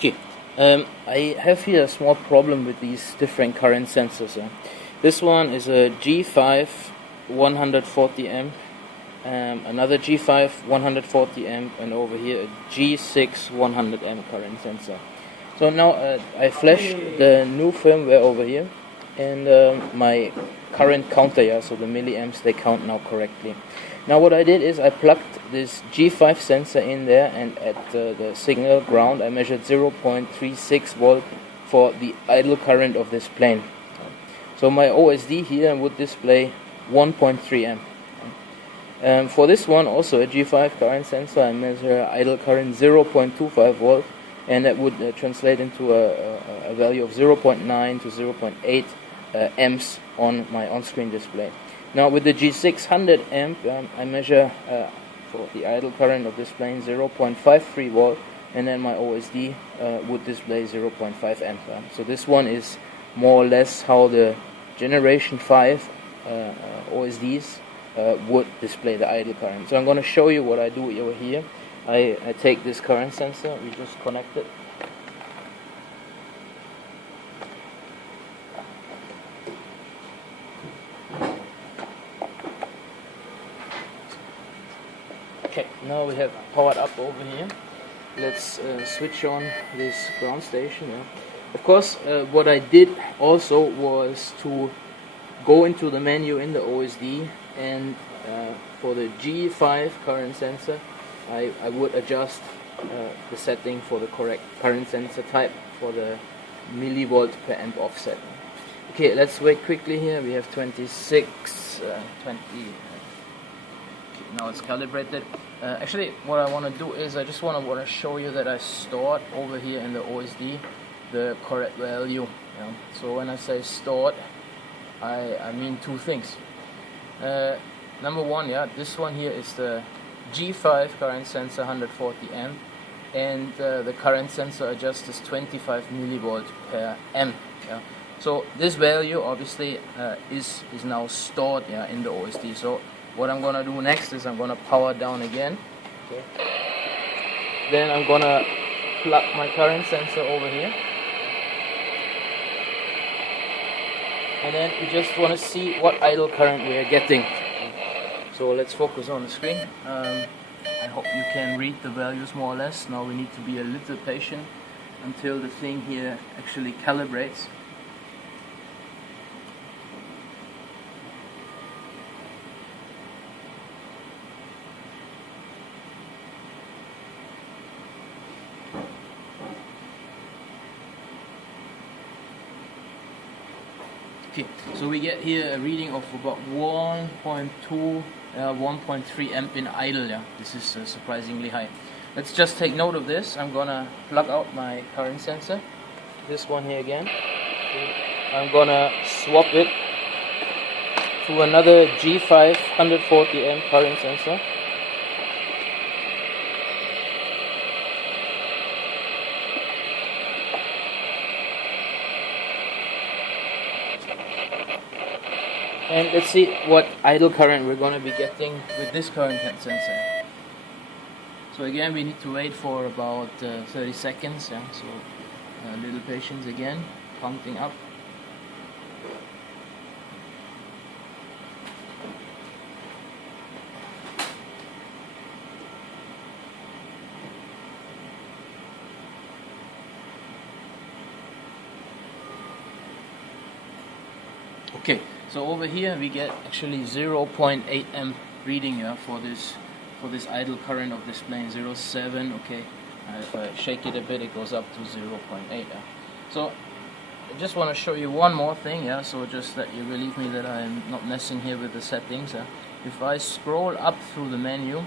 Okay, I have here a small problem with these different current sensors. This one is a G5 140 amp, another G5 140 amp, and over here a G6 100 amp current sensor. So now I flashed the new firmware over here, and my current counter, so the milliamps, they count now correctly. Now what I did is I plugged this G5 sensor in there, and at the signal ground I measured 0.36 volt for the idle current of this plane. So my OSD here would display 1.3 amp. For this one, also a G5 current sensor, I measure idle current 0.25 volt, and that would translate into a value of 0.9 to 0.8 amps on my on-screen display. Now with the G600 amp, I measure for the idle current of this plane 0.53 volt, and then my OSD would display 0.5 amp. So this one is more or less how the Generation 5 OSDs would display the idle current. So I'm going to show you what I do over here. I take this current sensor, we just connect it. Okay, now we have powered up over here. Let's switch on this ground station. Of course, what I did also was to go into the menu in the OSD, and for the G5 current sensor, I would adjust the setting for the correct current sensor type for the millivolt per amp offset. Okay, let's wait quickly here. We have 26, 20. Now it's calibrated. Actually, what I want to do is I just want to show you that I stored over here in the OSD the correct value. So when I say stored, I mean two things. Number one, this one here is the G5 current sensor 140 amp, and the current sensor adjust is 25 millivolt per amp. So this value obviously is now stored in the OSD. So what I'm gonna do next is I'm gonna power down again. Okay. Then I'm gonna plug my current sensor over here, and then we just want to see what idle current we are getting. So let's focus on the screen. I hope you can read the values more or less. Now we need to be a little patient until the thing here actually calibrates. Okay, so we get here a reading of about 1.2, 1.3 amp in idle. This is surprisingly high. Let's just take note of this. I'm gonna plug out my current sensor, this one here again. I'm gonna swap it to another G5 140 amp current sensor. And let's see what idle current we're going to be getting with this current sensor. So again, we need to wait for about 30 seconds. So a little patience again, counting up. Okay. So over here we get actually 0.8 amp reading for this idle current of this plane, 0.7. Okay, if I shake it a bit, it goes up to 0.8. So I just want to show you one more thing. So just that you believe me that I'm not messing here with the settings. If I scroll up through the menu,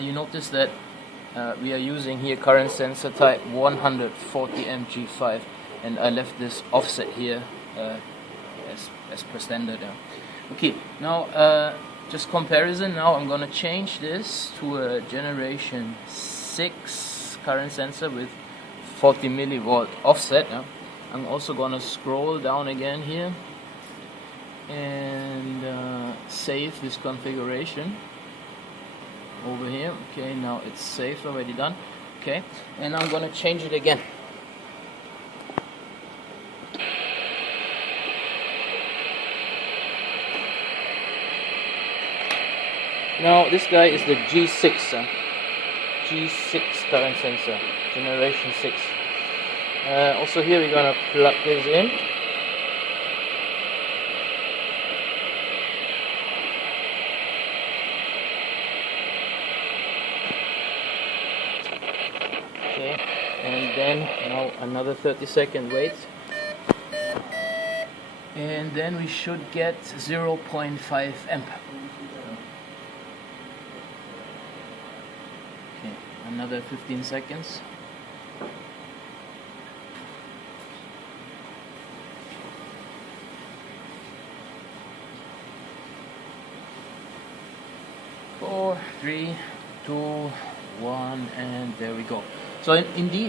you notice that we are using here current sensor type 140 amp G5, and I left this offset here as per standard. Okay, now just comparison. Now I'm gonna change this to a Generation 6 current sensor with 40 millivolt offset. I'm also gonna scroll down again here and save this configuration over here. Okay, now it's saved, already done. Okay, and I'm gonna change it again. Now this guy is the G6, G6 current sensor, generation 6. Also here we're gonna plug this in. Okay, and then now another 30-second wait, and then we should get 0.5 amp. Okay, another 15 seconds. Four, 3, 2, 1, and there we go. So indeed